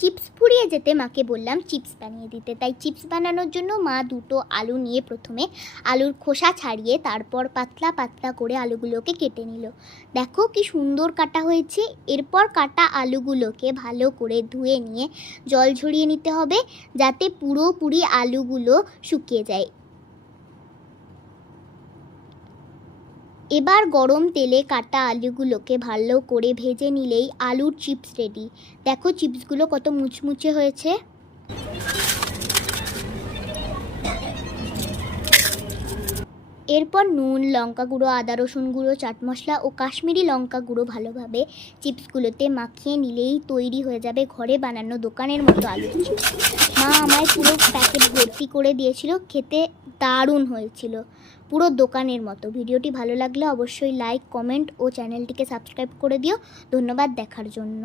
Chips ফুরিয়ে যেতে মাকে বললাম চিপস বানিয়ে দিতে। তাই চিপস বানানোর জন্য মা দুটো আলু নিয়ে প্রথমে আলুর খোসা ছাড়িয়ে তারপর পাতলা পাতলা করে আলুগুলোকে কেটে নিল। দেখো কি সুন্দর কাটা হয়েছে। এরপর কাটা আলুগুলোকে ভালো করে ধুয়ে নিয়ে জল ঝরিয়ে নিতে হবে, যাতে পুরোপুরি আলুগুলো শুকিয়ে যায়। এবার গরম তেলে কাটা আলুগুলোকে ভালো করে ভেজে নিলেই আলুর চিপস রেডি। দেখো চিপসগুলো কত মুচমুচে হয়েছে। এরপর নুন, লঙ্কা গুঁড়ো, আদা রসুন গুঁড়ো, চাট মশলা ও কাশ্মীরি লঙ্কা গুঁড়ো ভালোভাবে চিপসগুলোতে মাখিয়ে নিলেই তৈরি হয়ে যাবে ঘরে বানানো দোকানের মতো আলুর চিপস। মা আমায় পুরো প্যাকেট ভর্তি করে দিয়েছিল, খেতে দারুণ হয়েছিল, পুরো দোকানের মতো। ভিডিওটি ভালো লাগলে অবশ্যই লাইক, কমেন্ট ও চ্যানেলটিকে সাবস্ক্রাইব করে দিও। ধন্যবাদ দেখার জন্য।